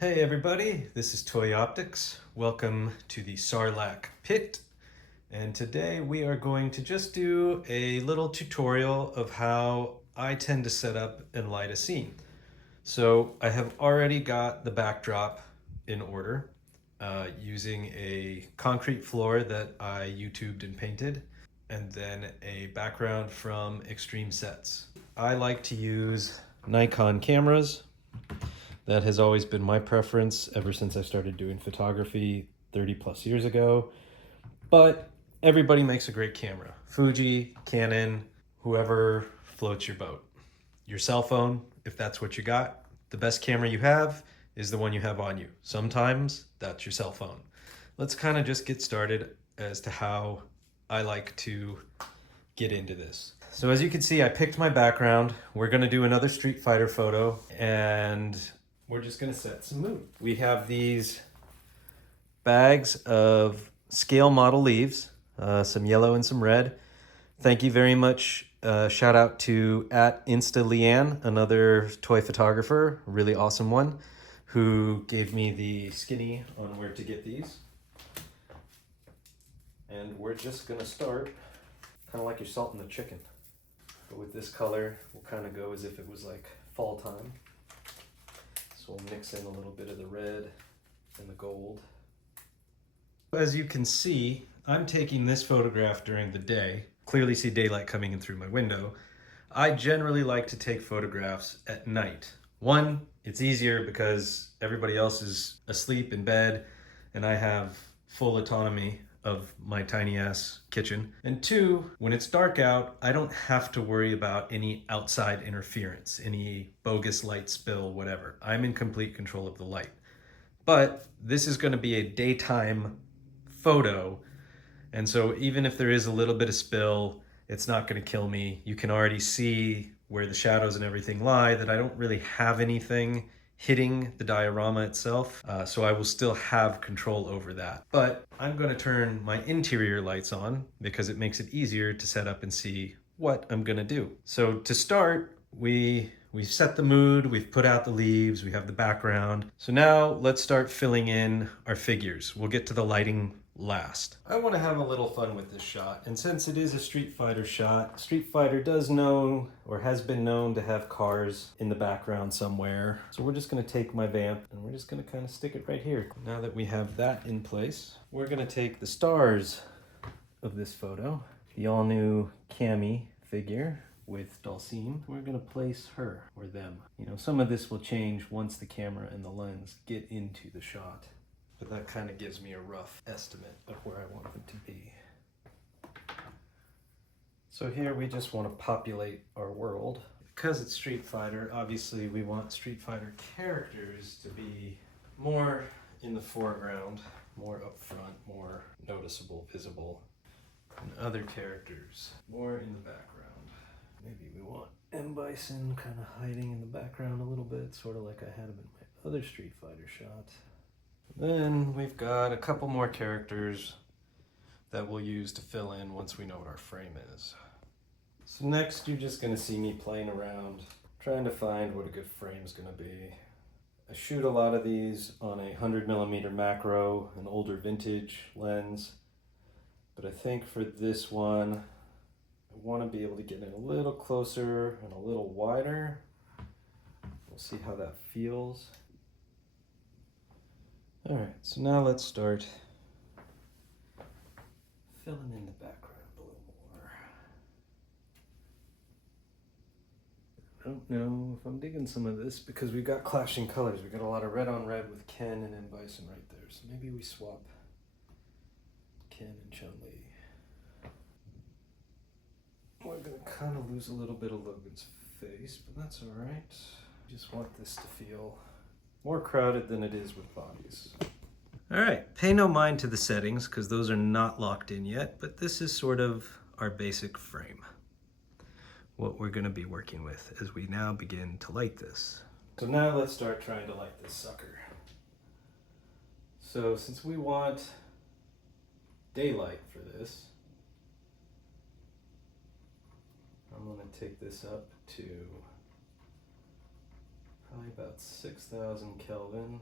Hey everybody, this is Toy Optics. Welcome to the Sarlacc PITT. And today we are going to just do a little tutorial of how I tend to set up and light a scene. So I have already got the backdrop in order using a concrete floor that I YouTubed and painted, and then a background from Extreme Sets. I like to use Nikon cameras. That has always been my preference ever since I started doing photography 30 plus years ago. But everybody makes a great camera. Fuji, Canon, whoever floats your boat. Your cell phone, if that's what you got, the best camera you have is the one you have on you. Sometimes that's your cell phone. Let's kind of just get started as to how I like to get into this. So as you can see, I picked my background. We're gonna do another Street Fighter photo, and we're just gonna set some mood. We have these bags of scale model leaves, some yellow and some red. Thank you very much. Shout out to @InstaLeanne, another toy photographer, a really awesome one, who gave me the skinny on where to get these. And we're just gonna start kind of like you're salting the chicken. But with this color, we'll kind of go as if it was like fall time. So we'll mix in a little bit of the red and the gold. As you can see, I'm taking this photograph during the day. Clearly see daylight coming in through my window. I generally like to take photographs at night. One, it's easier because everybody else is asleep in bed and I have full autonomy of my tiny ass kitchen. And two, when it's dark out, I don't have to worry about any outside interference, any bogus light spill, whatever. I'm in complete control of the light. But this is going to be a daytime photo, and so even if there is a little bit of spill, it's not going to kill me. You can already see where the shadows and everything lie, that I don't really have anything hitting the diorama itself, so I will still have control over that. But I'm going to turn my interior lights on because it makes it easier to set up and see what I'm going to do. So to start, we've set the mood, we've put out the leaves, we have the background. So now let's start filling in our figures. We'll get to the lighting last. I want to have a little fun with this shot, and since it is a Street Fighter shot, Street Fighter does know, or has been known, to have cars in the background somewhere. So we're just going to take my vamp and we're just going to kind of stick it right here. Now that we have that in place, we're going to take the stars of this photo, the all new Cammy figure with Dhalism. We're going to place her or them. You know, some of this will change once the camera and the lens get into the shot, but that kind of gives me a rough estimate of where I want them to be. So here we just want to populate our world. Because it's Street Fighter, obviously we want Street Fighter characters to be more in the foreground, more up front, more noticeable, visible, and other characters more in the background. Maybe we want M. Bison kind of hiding in the background a little bit, sort of like I had him in my other Street Fighter shot. Then we've got a couple more characters that we'll use to fill in once we know what our frame is. So next you're just going to see me playing around, trying to find what a good frame is going to be. I shoot a lot of these on a 100mm macro, an older vintage lens, but I think for this one I want to be able to get in a little closer and a little wider. We'll see how that feels. All right, so now let's start filling in the background a little more. I don't know if I'm digging some of this because we've got clashing colors. We've got a lot of red on red with Ken and M. Bison right there. So maybe we swap Ken and Chun-Li. We're gonna kind of lose a little bit of Logan's face, but that's all right. Just want this to feel more crowded than it is with bodies. All right, pay no mind to the settings because those are not locked in yet, but this is sort of our basic frame, what we're going to be working with as we now begin to light this. So now let's start trying to light this sucker. So since we want daylight for this, I'm going to take this up to probably about 6,000 Kelvin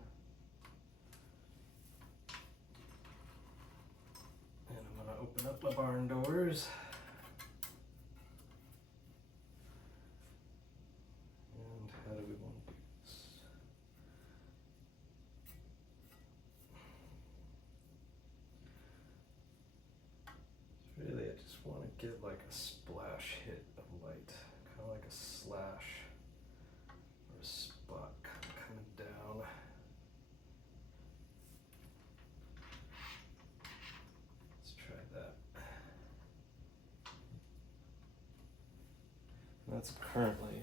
Open up my barn doors. And how do we want to do this? Really, I just want to get like a splash hit of light, kind of like a slash or a spot coming down. Let's try that. That's currently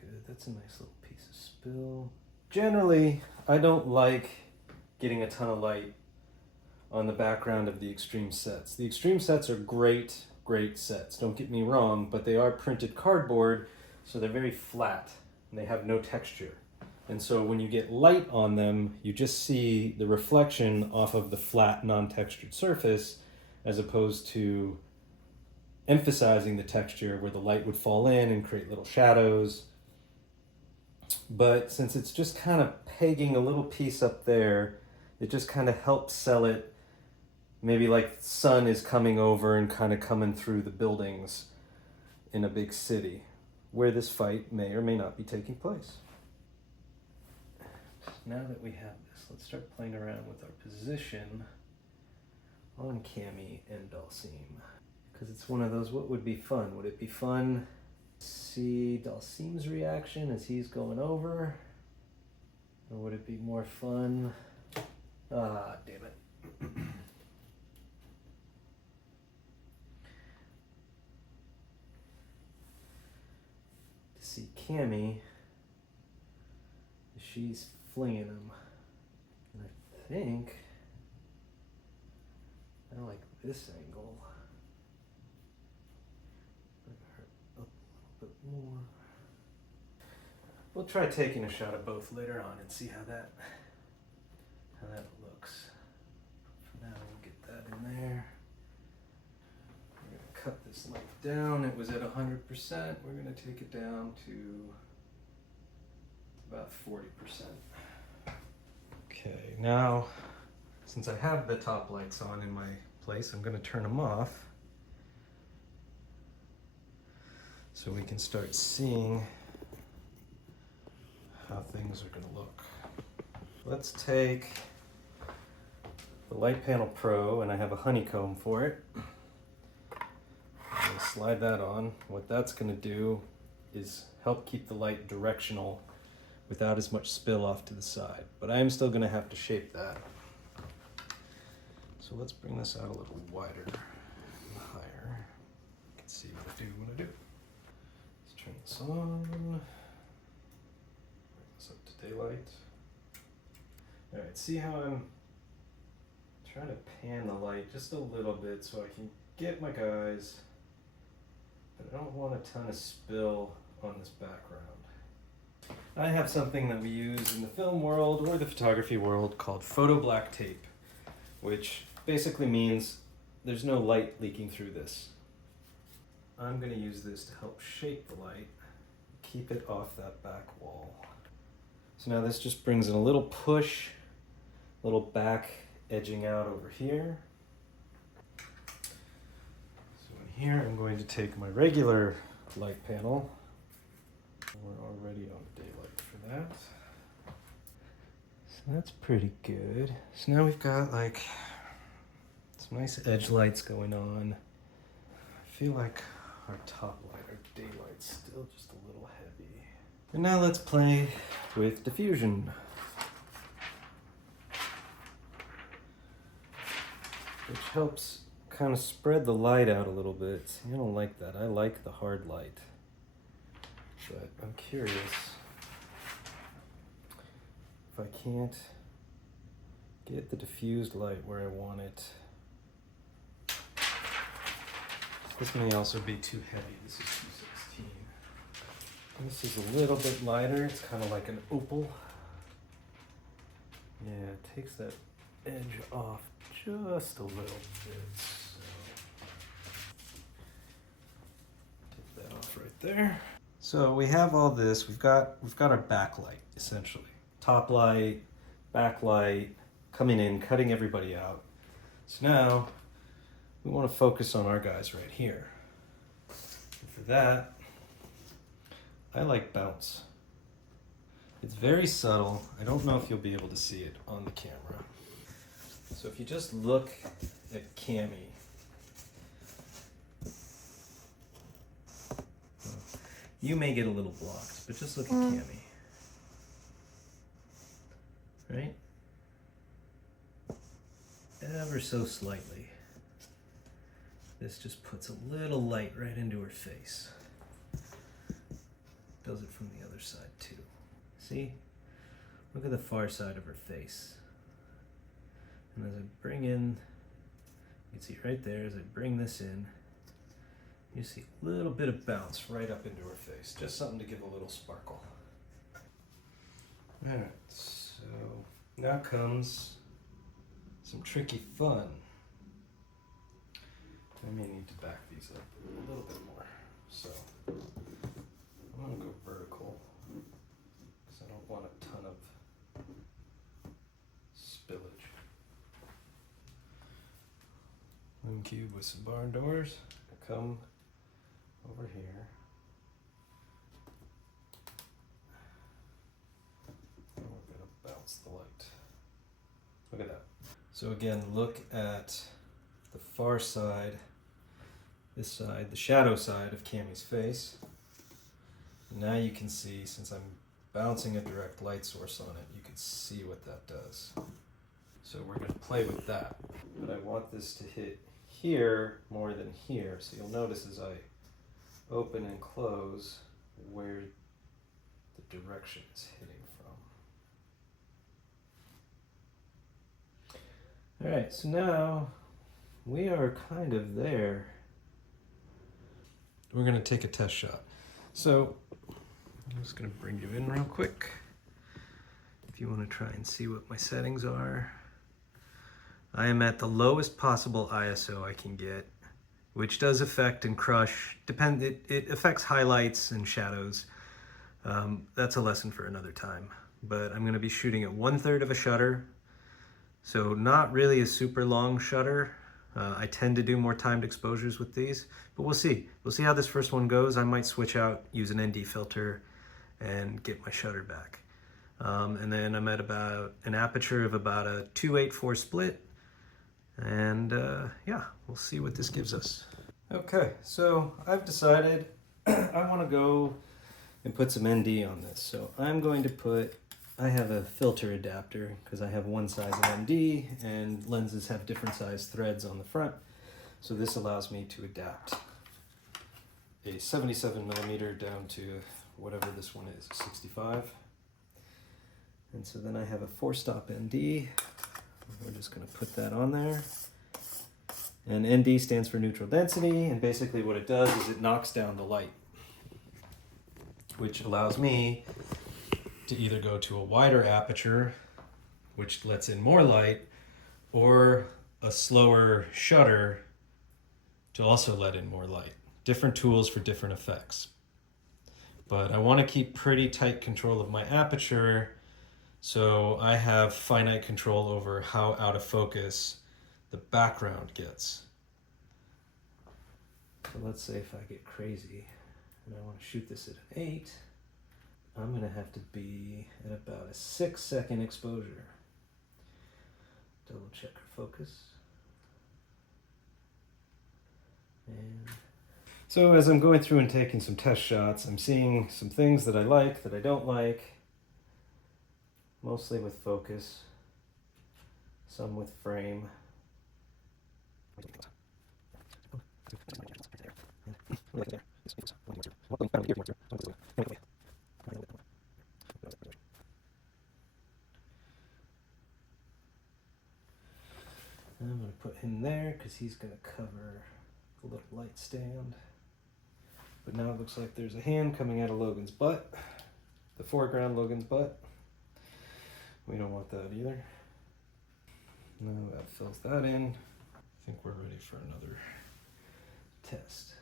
good. That's a nice little piece of spill. Generally, I don't like getting a ton of light on the background of the extreme sets. The extreme sets are great sets, don't get me wrong, but they are printed cardboard, so they're very flat and they have no texture. And so when you get light on them, you just see the reflection off of the flat, non-textured surface, as opposed to emphasizing the texture where the light would fall in and create little shadows. But since it's just kind of pegging a little piece up there, it just kind of helps sell it maybe like the sun is coming over and kind of coming through the buildings in a big city where this fight may or may not be taking place. Now that we have this, let's start playing around with our position on Cammy and Dhalism. Because it's one of those, what would be fun? Would it be fun to see Dhalisim's reaction as he's going over? Or would it be more fun? Ah, damn it. To see Cammy, she's flinging him. And I think I like this angle. Bring her up a little bit more. We'll try taking a shot of both later on and see how that looks. For now, we'll get that in there. We're gonna cut this light down. It was at 100%. We're gonna take it down to about 40%. Okay, now, since I have the top lights on in my place, I'm gonna turn them off so we can start seeing how things are gonna look. Let's take the Light Panel Pro, and I have a honeycomb for it. I'm gonna slide that on. What that's gonna do is help keep the light directional without as much spill off to the side. But I am still gonna have to shape that. So let's bring this out a little wider and higher. You can see what I do when I do. Let's turn this on. Bring this up to daylight. All right, see how I'm trying to pan the light just a little bit so I can get my guys, but I don't want a ton of spill on this background. I have something that we use in the film world or the photography world called photo black tape, which basically means there's no light leaking through this. I'm going to use this to help shape the light, keep it off that back wall. So now this just brings in a little push, little back edging out over here. So in here I'm going to take my regular light panel. We're already on daylight for that. So that's pretty good. So now we've got like some nice edge lights going on. I feel like our top light, our daylight's still just a little heavy. And now let's play with diffusion. Which helps kind of spread the light out a little bit. I don't like that. I like the hard light. But I'm curious if I can't get the diffused light where I want it. This may also be too heavy. This is 216. This is a little bit lighter. It's kind of like an opal. Yeah, it takes that edge off just a little bit. So take that off right there. So we have all this. We've got our backlight essentially. Top light, backlight, coming in, cutting everybody out. So now we want to focus on our guys right here. And for that, I like bounce. It's very subtle. I don't know if you'll be able to see it on the camera. So if you just look at Cammy, you may get a little blocked, but just look at Cammy. Right? Ever so slightly. This just puts a little light right into her face. Does it from the other side too. See? Look at the far side of her face. And as I bring in, you can see right there, as I bring this in, you see a little bit of bounce right up into her face. Just something to give a little sparkle. Alright, so now comes some tricky fun. I may need to back these up a little bit more. So I'm going to go vertical because I don't want a ton of spillage. Lumecube with some barn doors. Come over here. And we're going to bounce the light. Look at that. So again, look at the far side, this side, the shadow side of Cammy's face. Now you can see, since I'm bouncing a direct light source on it, you can see what that does. So we're going to play with that. But I want this to hit here more than here. So you'll notice as I open and close where the direction is hitting from. Alright, so now we are kind of there. We're going to take a test shot. So I'm just going to bring you in real quick. If you want to try and see what my settings are. I am at the lowest possible ISO I can get, which does affect and crush. It affects highlights and shadows. That's a lesson for another time. But I'm going to be shooting at 1/3 of a shutter. So not really a super long shutter. I tend to do more timed exposures with these, but we'll see. We'll see how this first one goes. I might switch out, use an ND filter, and get my shutter back. And then I'm at about an aperture of about a 2/8/4 split. And yeah, we'll see what this gives us. Okay, so I've decided I want to go and put some ND on this. So I'm going to put, I have a filter adapter because I have one size of ND and lenses have different size threads on the front. So this allows me to adapt a 77mm down to whatever this one is, 65. And so then I have a 4-stop ND. We're just going to put that on there. And ND stands for neutral density, and basically what it does is it knocks down the light, which allows me to either go to a wider aperture, which lets in more light, or a slower shutter to also let in more light. Different tools for different effects. But I want to keep pretty tight control of my aperture, so I have finite control over how out of focus the background gets. So let's say if I get crazy and I want to shoot this at an 8, I'm going to have to be at about a 6-second exposure. Double check our focus. And so as I'm going through and taking some test shots, I'm seeing some things that I like, that I don't like. Mostly with focus, some with frame. I'm going to put him there because he's going to cover the little light stand. But now it looks like there's a hand coming out of Logan's butt, the foreground Logan's butt. We don't want that either. Now that fills that in. I think we're ready for another test.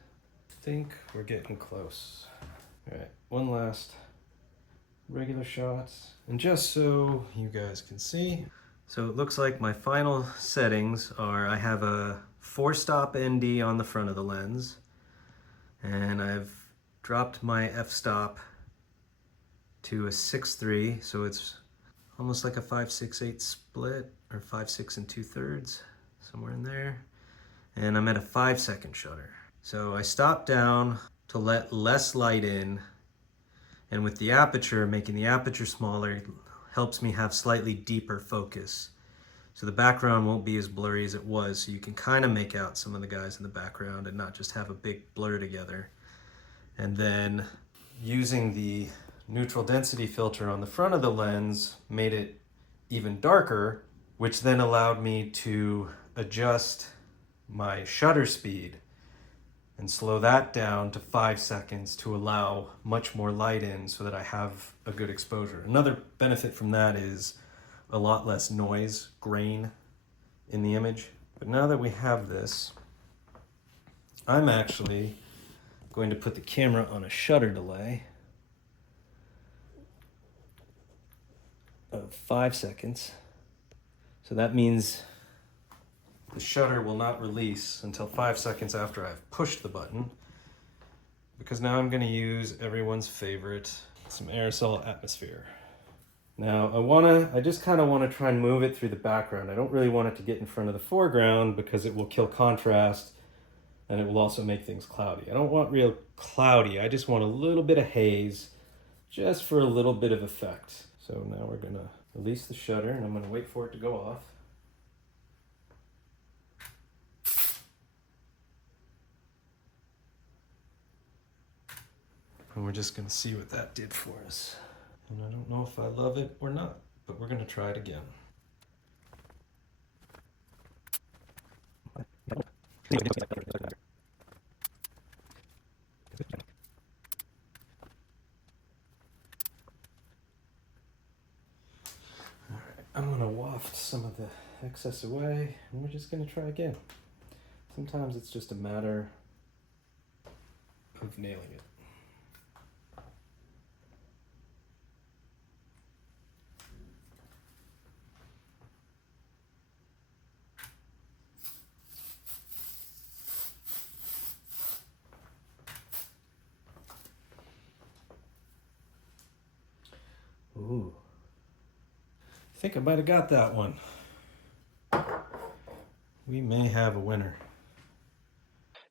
I think we're getting close. All right, one last regular shot. And just so you guys can see, So it looks like my final settings are I have a 4-stop ND on the front of the lens, and I've dropped my f-stop to a 6.3, so it's almost like a 5/6/8 split, or 5/6 2/3, somewhere in there. And I'm at a 5-second shutter. So I stop down to let less light in, and with the aperture, making the aperture smaller helps me have slightly deeper focus. So the background won't be as blurry as it was, so you can kind of make out some of the guys in the background and not just have a big blur together. And then using the neutral density filter on the front of the lens made it even darker, which then allowed me to adjust my shutter speed and slow that down to 5 seconds to allow much more light in so that I have a good exposure. Another benefit from that is a lot less noise, grain in the image. But now that we have this, I'm actually going to put the camera on a shutter delay of 5 seconds. So that means the shutter will not release until 5 seconds after I've pushed the button, because now I'm going to use everyone's favorite, some aerosol atmosphere. Now I just kind of want to try and move it through the background. I don't really want it to get in front of the foreground because it will kill contrast and it will also make things cloudy. I don't want real cloudy, I just want a little bit of haze just for a little bit of effect. So now we're going to release the shutter and I'm going to wait for it to go off. And we're just going to see what that did for us. And I don't know if I love it or not, but we're going to try it again. Alright, I'm going to waft some of the excess away, and we're just going to try again. Sometimes it's just a matter of nailing it. Ooh. I think I might have got that one. We may have a winner.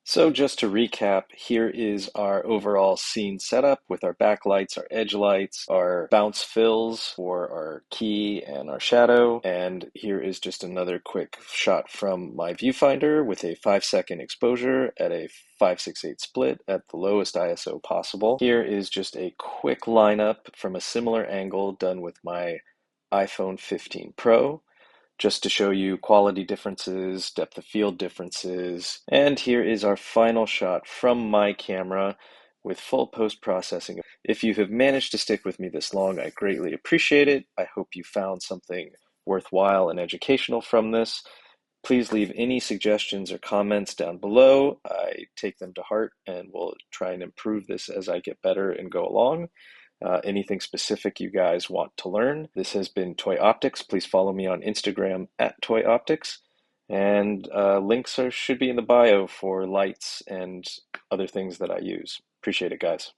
So just to recap, here is our overall scene setup with our backlights, our edge lights, our bounce fills for our key and our shadow. And here is just another quick shot from my viewfinder with a 5-second exposure at a 5/6/8 split at the lowest ISO possible. Here is just a quick lineup from a similar angle done with my iPhone 15 Pro, just to show you quality differences, depth of field differences. And here is our final shot from my camera with full post-processing. If you have managed to stick with me this long, I greatly appreciate it. I hope you found something worthwhile and educational from this. Please leave any suggestions or comments down below. I take them to heart and will try and improve this as I get better and go along. Anything specific you guys want to learn. This has been Toy Optics. Please follow me on Instagram at Toy Optics. And links should be in the bio for lights and other things that I use. Appreciate it, guys.